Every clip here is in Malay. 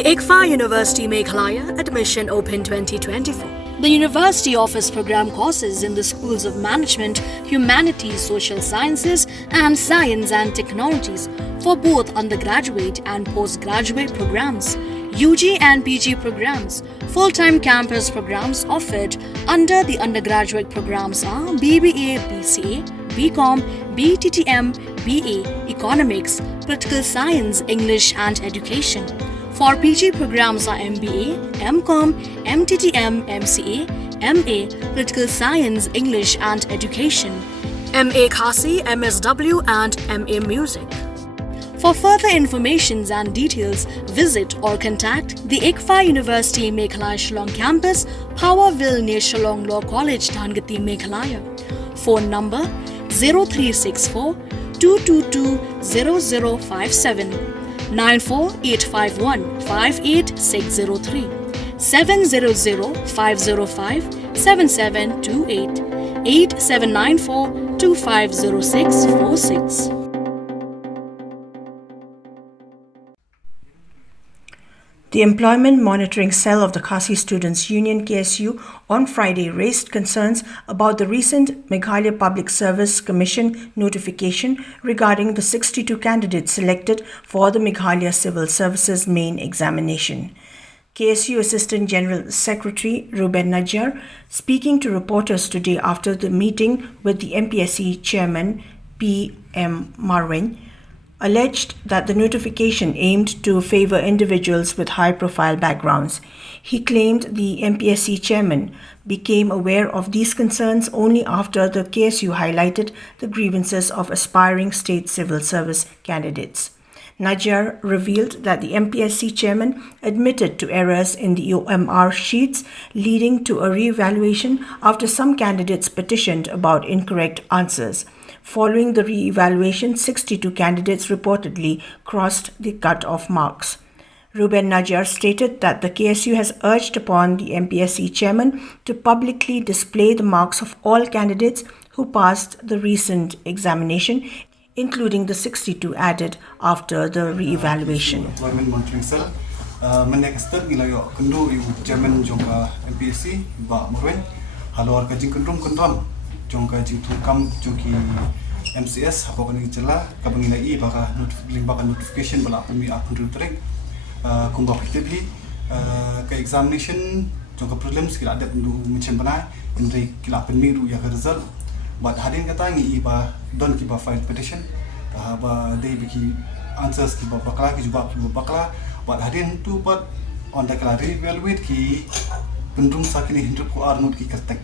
The ICFA University Meghalaya Admission Open 2024. The university offers program courses in the schools of management, humanities, social sciences, and science and technologies for both undergraduate and postgraduate programs, UG and PG programs. Full-time campus programs offered under the undergraduate programs are BBA, BCA, BCom, BTTM, BA, Economics, Political Science, English and Education. For PG programs are MBA, MCom, MTTM, MCA, MA, Political Science, English and Education, MA Khasi, MSW and MA Music. For further information and details, visit or contact the ICFA University Meghalaya Shillong Campus, Powerville near Shillong Law College, Dhangati, Meghalaya. Phone number 0364 222 0057 94851 58603 700 505 7728 8794 250646. The Employment Monitoring Cell of the Khasi Students' Union KSU on Friday raised concerns about the recent Meghalaya Public Service Commission notification regarding the 62 candidates selected for the Meghalaya Civil Services main examination. KSU Assistant General Secretary Ruben Najjar, speaking to reporters today after the meeting with the MPSC Chairman P.M. Marwin, alleged that the notification aimed to favor individuals with high-profile backgrounds. He claimed the MPSC chairman became aware of these concerns only after the KSU highlighted the grievances of aspiring state civil service candidates. Najjar revealed that the MPSC chairman admitted to errors in the OMR sheets, leading to a re-evaluation after some candidates petitioned about incorrect answers. Following the re-evaluation, 62 candidates reportedly crossed the cut-off marks. Ruben Najjar stated that the KSU has urged upon the MPSC chairman to publicly display the marks of all candidates who passed the recent examination, including the 62 added after the re-evaluation. Employment Monitoring Cell menekster gilayo kendu ibu chairman jongka MPSC ba Murwen halor ka jing kendrum kendram jongka jing tukam joki MCS apa kani cela ka bangilai baka link baka notification bala pumi apun rutrek kumba pitebli ka examination jongka prelims kila ada pendu menchen bana indri kila pemiru ya result but hadin kata ngi iba don ki ba file petition ba dei biki answers ki ba bakla ki jawab ki ba bakla but hadin tu but on the kala evaluate ki pendrum sakini hindu ko armut ki kertek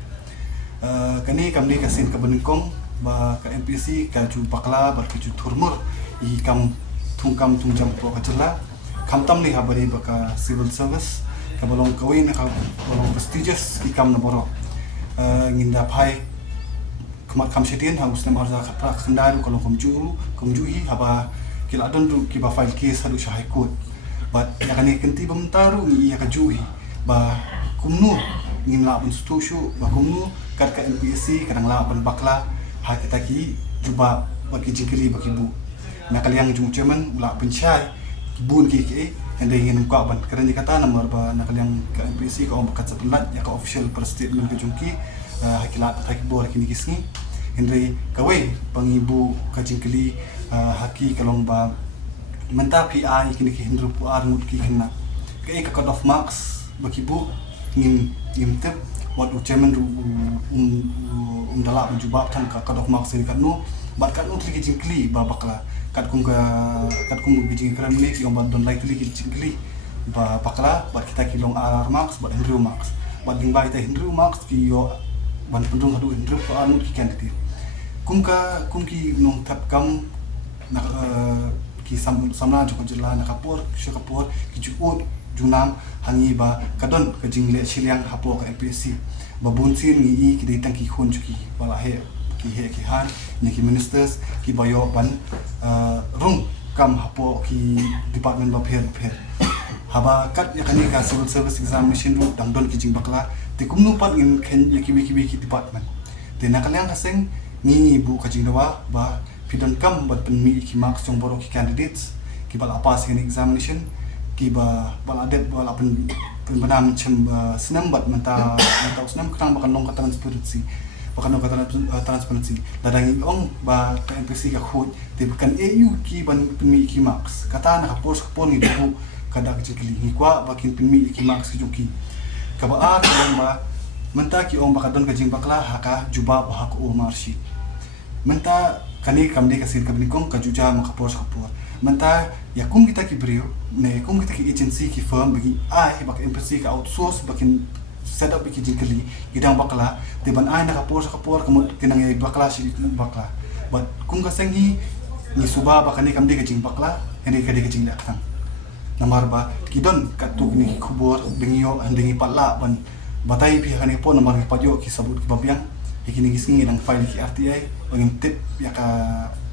kani kamni kasin ka benengkong ba ka MPSC ka ju bakla bar ki ju thurmur I kam thungkam tungjam po ka jela kamtam ni habari ba ka civil service ka balong kawin ka balong prestigious ki kam na boro nginda phai kemat kam sedien ha muslim arza khatra khandaru kalong komjuhi haba kila don tu ki ba file case hadu high court but yakani kenti bamtaru ni ya ka juhi ba kumnu ngin la bun stushu ba kumnu kat ka MPSC kadang la ban bakla ha kita ki juba bagi jingkeli bagi bu nakaliang jung chairman la penchai bun ki ende ingin ka ban kerana kata nomor ba nakaliang ka MPSC ka om kat sepelat ya ka official per statement ke jungki hakilat hakibor kini kisni Henry kawai pangibu kajingkeli haki kalong ba menta PI kini ki Henry pu armut ki kena ke ka cut off marks bakibu ngim tip wat chairman dala menjubab tan ka cut off marks ni kan no bat kan no ki jingkeli ba bakla kat kum ki jingkran ni ki om don like ki jingkeli ba bakla bat kita ki long R marks bat Henry marks bat ding ba kita Henry marks ki yo ban pendung hadu Henry pu armut ki candidate kumki nong tap kam na ki samna joko jela na kapur syakapur ki juut junam hangi ba kadon ka jingle chiliang hapo ka MPSC babunsin ngi ki ditang ki khon ki bala he ki han ni ki ministers ki bayo ban rung kam hapo ki department ba pher haba kat yakani ka civil service examination ru dangdon ki jing bakla te kumnu pat ngin khen ki department te nakaliang kaseng ni ibu kajing dawa ba pidon kam bat penmi ki marks jong boro ki candidates ki bal apa sing examination ki ba baladet bala penbenam cem senam bat menta senam kerang bakan long transparansi bakan long transparansi dadangi ong ba ka MPSC ka khut te bakan AU ki ban penmi ki max kata na kapos kapon ni bu kada kecil ni kwa bakin penmi ki max ki juki ka ba ar ba menta ki ong bakadon ka jing bakla haka juba ba hak o marshi menta kani kamde kasir kabnikong ka juja makapos kapor menta ya kum kita ki brio ne kum kita ki agency ki firm bagi bak MPSC ka outsource bakin set up ki jingkali gidang bakla te ban na kapor kamu kinang bakla si bakla but kum ka sengi ni suba bakani kamde ka jing bakla hindi ka de ka jing lakang namar ba kidon katuk ni kubur bengio andingi patla ban batai pi hani po namar ki pajo ki sabut ki babiang ikini gisngi nang file ki RTI bangin tip ya ka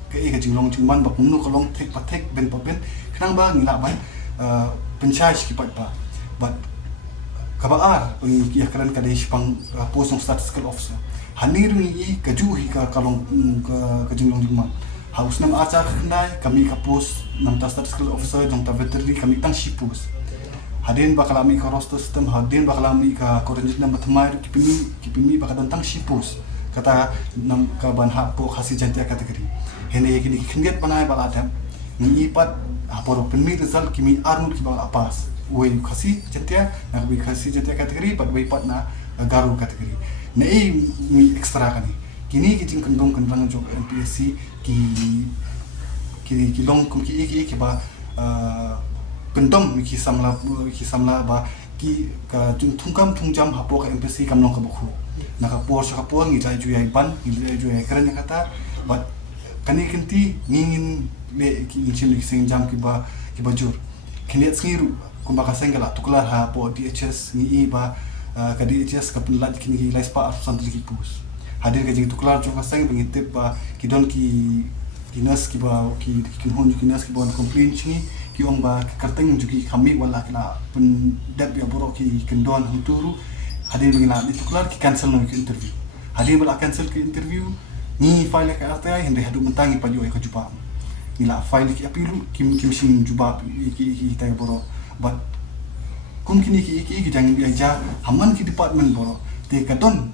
ka jinglong jingman bak munu kolong tek patek ben kenang ba ngila ban pencai ki pat ba but kabaar bang ki akaran ka dei pang posong statistical officer hanir ni kaju hi ka kalong ka jinglong jingman haus nam acha khnai kami ka pos nam statistical officer jong ta veterinary kami tang shipus hadin bakalami ka roster system hadin bakalami ka korenjit nam batmai kipimi bakadan tang shipus kata nam ka ban ha po khasi jantia kategori hene kini khinget panai bala dam ni ipat aporo penmi result kimi armul ki bala pas we khasi jantia na bi khasi jantia kategori pat we pat na garu kategori ne mi extra kani kini ki jing kendong kendang jok MPSC ki long kum ki ba pendom ki samla ba ki ka thungkam thungjam hapo ka MPSC kam long ka bukhu na ka por sa ka por ngi jai ju yai ban ngi ju yai kran kata but kani kinti ngin le ki inchin ki sing jam ki bajur kinet ngiru kumba ka sengala tuklar ha po DHS ni ba ka DHS ka penlat kini ki laispa santul ki pus hadir ka jing tuklar jo ka seng pengitip ba ki don ki dinas ki ba ki hon ki dinas ki bon complain chi ki ong ba karteng ju ki kami wala kena pen dab ya borok ki kendon huturu hadir bengina di tuklar ki cancel no ki interview hadir bala cancel ki interview ni file ka RTI hende hadu mentangi pajo ka jupa nila file ki apilu kim sing juba ki tay boro but kum kini ki jang bi aja haman ki department boro te kadon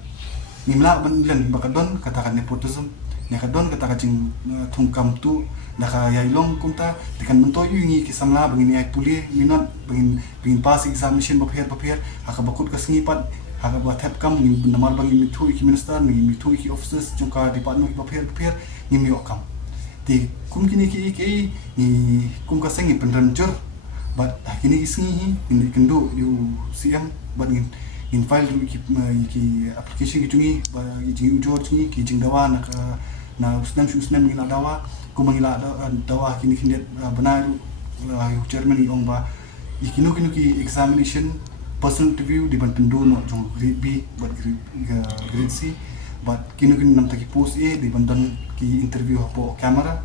nimla ban bakadon katakan nepotism ne kadon kata kacing thungkam tu naka yailong kumta tekan mentoy ngi ki samla bangini ai puli minot bangin pass examination bapher haka bakut ka singipat haka ba tap kam ni namar bangi mithu ki minister ni mithu ki officers jongka department bapher ni mi okam ti kum kini ki ni kum ka sengi penranjur but kini isngi ni kendo yu CM but in file ki application ki tungi ba ki ujor tungi ki jingdawa na usnam ngila dawa kumangila dawa kini benar chairman ong ba ikinu ki examination personal interview di ban pendu no jong grade B but grade C but kinu nam taki post A di ban dan ki interview po camera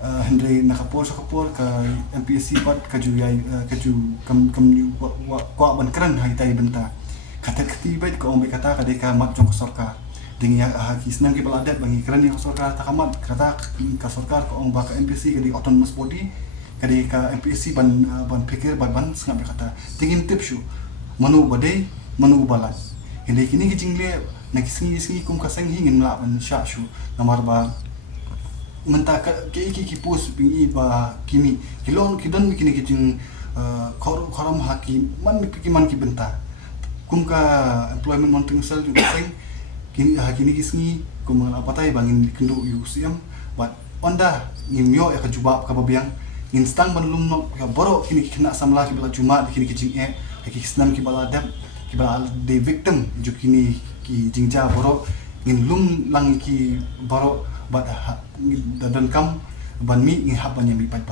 hendre nakapor ka MPSC pat kaju kam kwa ban kran hai tai benta kata ketiba ko ong kata kadeka mat jong sarkar dengan kisnang ki baladat bangi kran yang sarkar takamat kata ka sarkar ko ong ba ka MPSC kadi autonomous body kadi ka MPSC ban pikir ban sangap kata tingin tip shu manu badai manu balan hindi kini kijingle na kisngi kum kasang hingin la ban sha shu namar ba menta ki pos bingi ba kini kilon kidon kini kijing khoram haki man pikiman ki benta kum ka employment monitoring cell juga sing kini kisngi kum apatai bangin kendo UCM but onda ngimyo ya kajubab ka babiang instang banlum no ka boro kini kena samla ki bala cuma kini kijing ki kisnam ki bala dab ki bala de victim ju kini ki jingja boro ngin lum lang ki boro but dan kam ban mi ngi hab ban yami pat